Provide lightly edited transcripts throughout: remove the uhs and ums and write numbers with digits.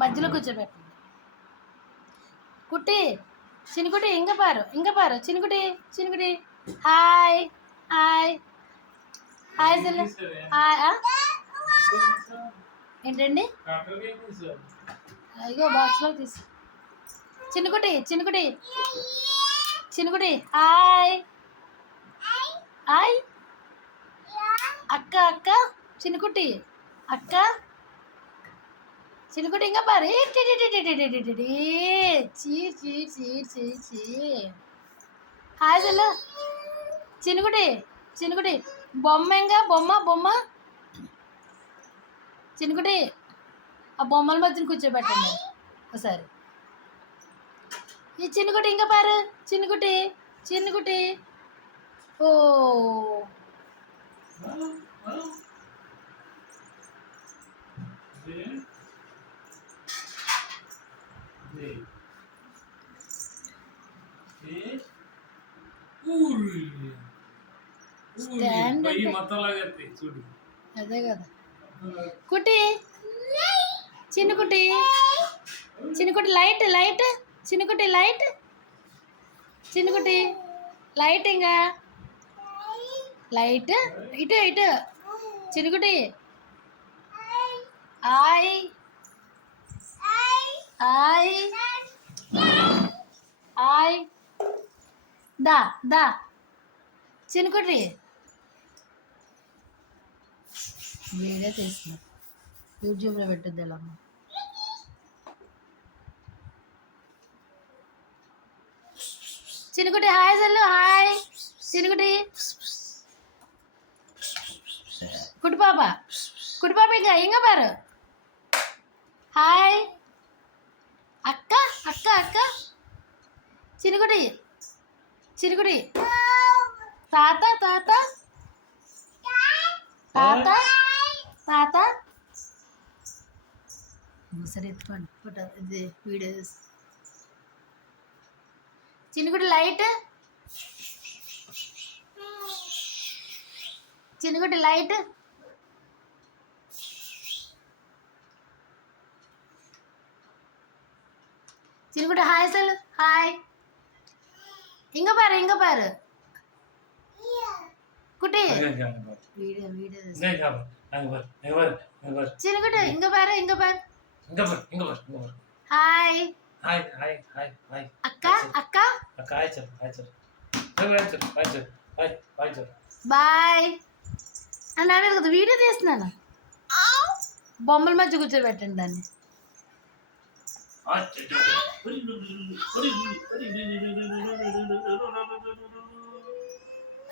మధ్యలో కూర్చోబెట్టండి. కుట్టి చినుకుటి ఇంక పారు చినుకుటి చినుకుటి. హాయ్ హాయ్ హాయ్ సెల్లు హాయ్. ఏంటండి? అయ్యో బాక్స్లో తీసి. చినుకుటి చినుకుటి చినుకుటి హాయ్ హాయ్. అక్క అక్క చినుకుటి అక్క చినుకుటి ఇంకా పారు. చీ చీ చీ చీ చీ. హాయ్ సెల్లు చినుకుటి చినుకుటి. బొమ్మ ఇంకా బొమ్మ చినుకుటి. ఆ బొమ్మల మధ్యన కూర్చోబెట్టండి ఒకసారి. ఈ చినుకుటి ఇంకా పారు చినుకుటి చినుకుటి. ఓ స్టాండ్ అదే కదా. కుటి చినుకుటి చినుకుటి లైట్ లైట్ చినుకుటి లైట్ చినుకుటి లైట్ ఇంకా లైట్ ఇటు ఇటు చినుకుటి. Hi hi hi. దా దా చినుకుటి. వీడియో తీస్తున్నా యూట్యూబ్లో పెట్టద్దు ఎలా. చినుకుటి హాయ్ సెల్లు హాయ్ చినుకుటి. కుటిపాప ఇంకా పారు. హాయ్ అక్క అక్క అక్క చినుకుటి చినుకుటి. తాత తాత తాత తాత. సరే ఎత్తుకోండి ఫోటో ఇది వీడియో. చినుకుటి లైట్ చినుకుటి లైట్. చినుకుటి హాయ్ సెల్ హాయ్. ఇంక పారు కుటి. వీడియో చినుకుటి ఇంక పారు. హాయ్ అక్క అక్క బాయ్ అన్నాడు కదా. వీడియో తీస్తున్నాను. బొమ్మల మధ్య కూర్చోబెట్టండి దాన్ని.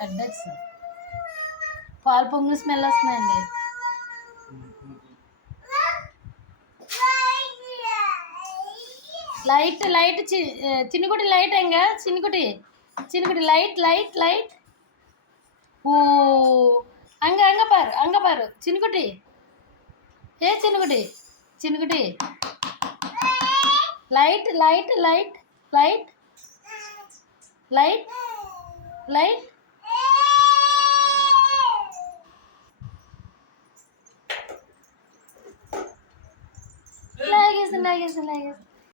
అడ్డొచ్చు పాలు పొంగిన స్మెల్ వస్తున్నాయండి. లైట్ లైట్ చినుకుటి లైట్ ఇంకా చినుకుటి చినుకుటి లైట్ లైట్ లైట్. ఓ అంగ పారు చినుకుటి. ఏ చినుకుటి చినుకుటి light light light light light light. లాగేసి